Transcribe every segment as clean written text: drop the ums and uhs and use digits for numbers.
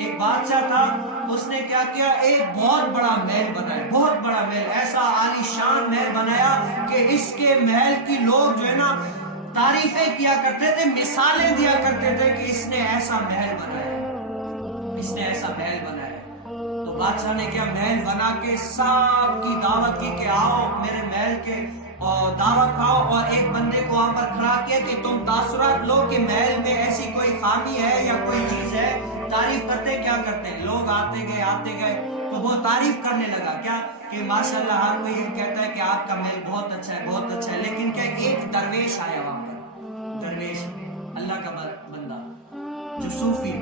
ایک بادشاہ تھا، اس نے کیا کیا، ایک بہت بڑا محل بنایا، بہت بڑا محل، ایسا عالی شان محل بنایا کہ اس کے محل کی لوگ جو ہے نا تعریفیں کیا کرتے تھے، مثالیں دیا کرتے تھے کہ اس نے ایسا محل بنایا، اس نے ایسا محل بنایا۔ تو بادشاہ نے کیا، محل بنا کے سب کی دعوت کی کہ آؤ میرے محل کے اور دعوت کھاؤ، اور ایک بندے کو وہاں پر کھڑا کیا کہ تم تاثرات لو کہ محل میں ایسی کوئی خامی ہے یا کوئی چیز ہے۔ تعریف کرتے کیا کرتے، لوگ آتے گئے تو وہ تعریف کرنے لگا کیا کہ ماشاءاللہ ہر کوئی یہ کہتا ہے کہ آپ کا محل بہت اچھا ہے، بہت اچھا ہے۔ لیکن کیا ایک درویش آیا وہاں پر، درویش اللہ کا بندہ جو صوفی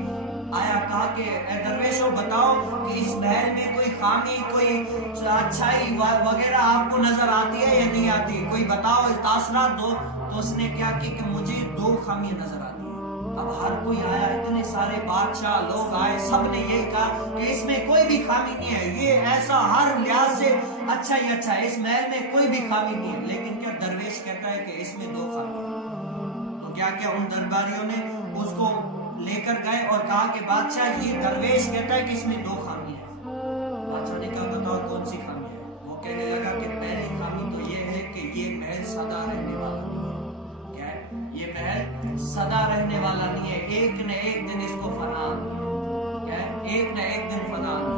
آیا، کہا کہ اے درویشوں بتاؤ کہ اس محل میں کوئی خامی، کوئی اچھائی وغیرہ آپ کو نظر آتی ہے یا نہیں آتی، کوئی بتاؤ، تاثرات دو۔ تو اس نے کیا کہ مجھے 2 خامیاں نظر آتی ہیں۔ اب ہر کوئی آیا، اتنے سارے بادشاہ لوگ آئے، سب نے یہی کہا کہ اس میں کوئی بھی خامی نہیں ہے، یہ ایسا ہر لحاظ سے اچھا ہی اچھا ہے، اس محل میں کوئی بھی خامی نہیں ہے۔ لیکن کیا درویش کہتا ہے کہ اس میں 2 خامی ہیں۔ تو کیا کیا ان درباریوں نے اس کو لے کر گئے اور کہا کہ بادشاہ یہ درویش کہتا ہے کہ اس میں 2 خامی ہیں۔ بادشاہ نے کہا بتاؤ کون سی خامی ہے؟ وہ کہنے لگا کہ پہلی خامی تو یہ ہے کہ یہ محل سدا رہنے والا نہیں ہے۔ کیا ہے؟ یہ محل سدا رہنے والا نہیں ہے، ایک نہ ایک دن اس کو فنا ہے۔ کیا ہے؟ ایک نہ ایک دن فنا ہے۔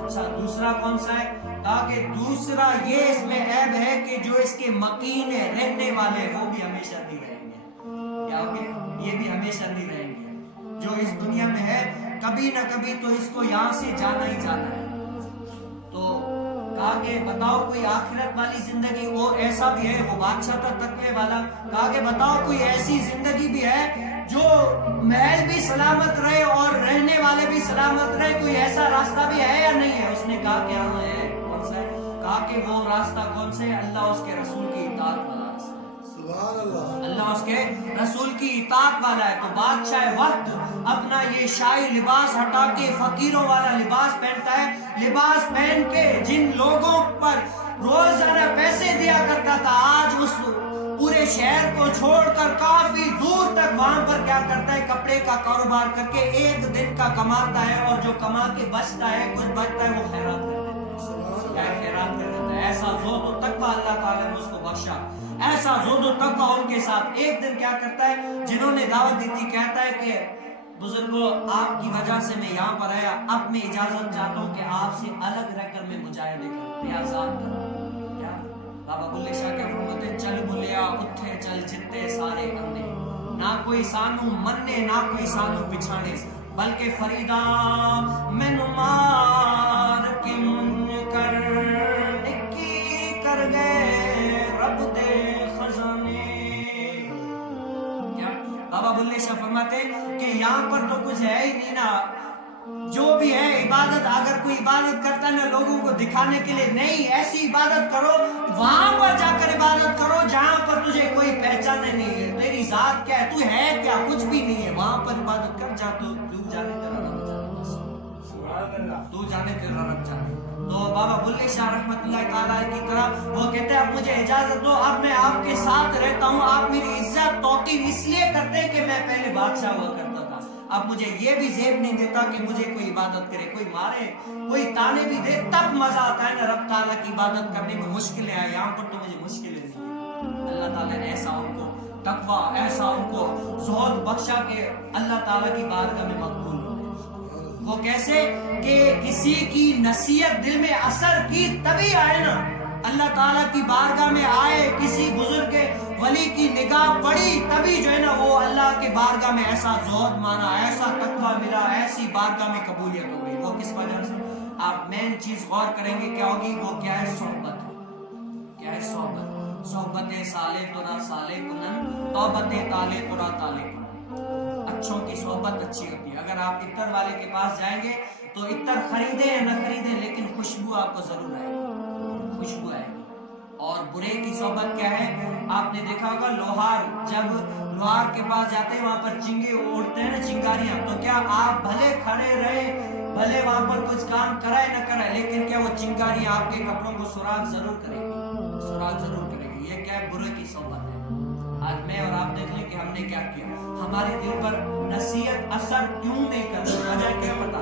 اچھا دوسرا کون سا ہے؟ کہا کہ دوسرا یہ اس میں عیب ہے کہ جو اس کے مکین رہنے والے وہ بھی ہمیشہ نہیں رہیں گے۔ کیا ہو گیا؟ یہ بھی ہمیشہ نہیں رہیں گے۔ جو اس دنیا میں ہے کبھی نہ کبھی تو اس کو یہاں سے جانا ہی جانا ہے۔ تو کہا کہ بتاؤ کوئی آخرت والی زندگی، اور ایسا بھی ہے، وہ بادشاہ تھا تقوی والا، کہا کہ بتاؤ کوئی ایسی زندگی بھی ہے جو محل بھی سلامت رہے اور رہنے والے بھی سلامت رہے، کوئی ایسا راستہ بھی ہے یا نہیں ہے؟ اس نے کہا کہ ہاں ہے۔ کون سا ہے؟ کہا کہ وہ راستہ کون سے ہے؟ اللہ اس کے رسول کی اطاعت والا راستہ، اللہ اس کے رسول کی اطاعت والا ہے۔ تو بادشاہ وقت اپنا یہ شاہی لباس ہٹا کے فقیروں والا لباس پہنتا ہے، لباس پہن کے جن لوگوں پر روزانہ پیسے دیا کرتا تھا، آج اس پورے شہر کو چھوڑ کر کافی دور تک وہاں پر کیا کرتا ہے، کپڑے کا کاروبار کر کے ایک دن کا کماتا ہے، اور جو کما کے بچتا ہے، کچھ بچتا ہے، وہ خیرات کر دیتا ہے، خیرات کر دیتا ہے۔ ایسا زہد و تقویٰ اللہ تعالیٰ نے اس کو بخشا، ایسا زہد و تقویٰ ان کے ساتھ۔ ایک دن کیا کرتا ہے، جنہوں نے دعوت دی تھی، کہتا ہے کہ بزرگوں آپ کی وجہ سے میں یہاں پر آیا، اب میں اجازت چاہتا ہوں کہ آپ سے الگ رہ کر میں مجاہدے کروں، میں آزاد کروں۔ کیا بابا بلے شاہ کے فرماتے، چل بلیا اٹھے چل جتے سارے اندے، نہ کوئی سانو مننے نہ کوئی سانو پچھاڑے، بلکہ فریدا مینو مار کے منکر نکی کر گئے رب دے خزانے۔ کیا بابا بلے شاہ فرماتے کہ یہاں پر تو کچھ ہے ہی نہیں نا، جو بھی ہے عبادت، اگر کوئی عبادت کرتا ہے نا لوگوں کو دکھانے کے لیے، نہیں، ایسی عبادت کرو وہاں پر جا کر عبادت کرو جہاں پر تجھے کوئی پہچانے نہیں ہے، تیری ذات کیا ہے، تو ہے کیا، کچھ بھی نہیں ہے، وہاں پر عبادت کر جا، تو جانے تیرا رب جانے، تو جانے تیرا رب جانے۔ تو بابا بلے شاہ رحمت اللہ تعالیٰ کی طرح وہ کہتے ہیں اب مجھے اجازت دو، اب میں آپ کے ساتھ رہتا ہوں، آپ میری عزت توقیر اس لیے کرتے ہیں کہ میں پہلے بادشاہ ہوا کرتا تھا، اب مجھے یہ بھی زیب نہیں دیتا کہ مجھے کوئی عبادت کرے، کوئی مارے، کوئی تانے بھی دے، تب مزہ آتا ہے نا رب تعالیٰ کی عبادت کرنے میں۔ مشکلیں آئے یہاں پر تو مجھے مشکلیں نہیں، اللہ تعالیٰ نے ایسا ان کو تقویٰ، ایسا ان کو زہد بخشا کہ اللہ تعالیٰ کی بارگاہ میں مقبول ہوئے۔ وہ کیسے کہ کسی کی نصیحت دل میں اثر کی تبھی آئے نا، اللہ تعالیٰ کی بارگاہ میں آئے، کسی بزرگ ولی کی نگاہ پڑی تبھی جو ہے نا وہ اللہ کے بارگاہ میں ایسا زہد مانا، ایسا تقویٰ ملا، ایسی بارگاہ میں قبولیت ہو گئی۔ وہ کس وجہ سے؟ آپ مین چیز غور کریں گے کیا ہوگی، وہ کیا ہے، صحبت۔ کیا ہے صحبت؟ صحبت سالے ترا سالے کنن، توبت تالے ترا تالے کنن۔ اچھوں کی صحبت اچھی ہوتی ہے۔ اگر آپ عطر والے کے پاس جائیں گے تو عطر خریدیں یا نہ خریدیں لیکن خوشبو آپ کو ضرور آئے گی، خوشبو آئے گی۔ اور برے کی صحبت کیا ہے، آپ نے دیکھا ہوگا لوہار، جب لوہار کے پاس جاتے ہیں وہاں پر چنگے اڑتے ہیں نا، چنگاریاں، تو کیا آپ بھلے کھڑے رہے، بھلے وہاں پر کچھ کام کرائے نہ کرائے، لیکن کیا وہ چنگاریاں آپ کے کپڑوں کو سراغ ضرور کرے گی، سراغ ضرور کرے گی۔ یہ کیا ہے، برے کی صحبت ہے۔ آج میں اور آپ دیکھ لیں کہ ہم نے کیا کیا، ہمارے دل پر نصیحت اثر کیوں نہیں کر رہی، وجہ کیا پتا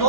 2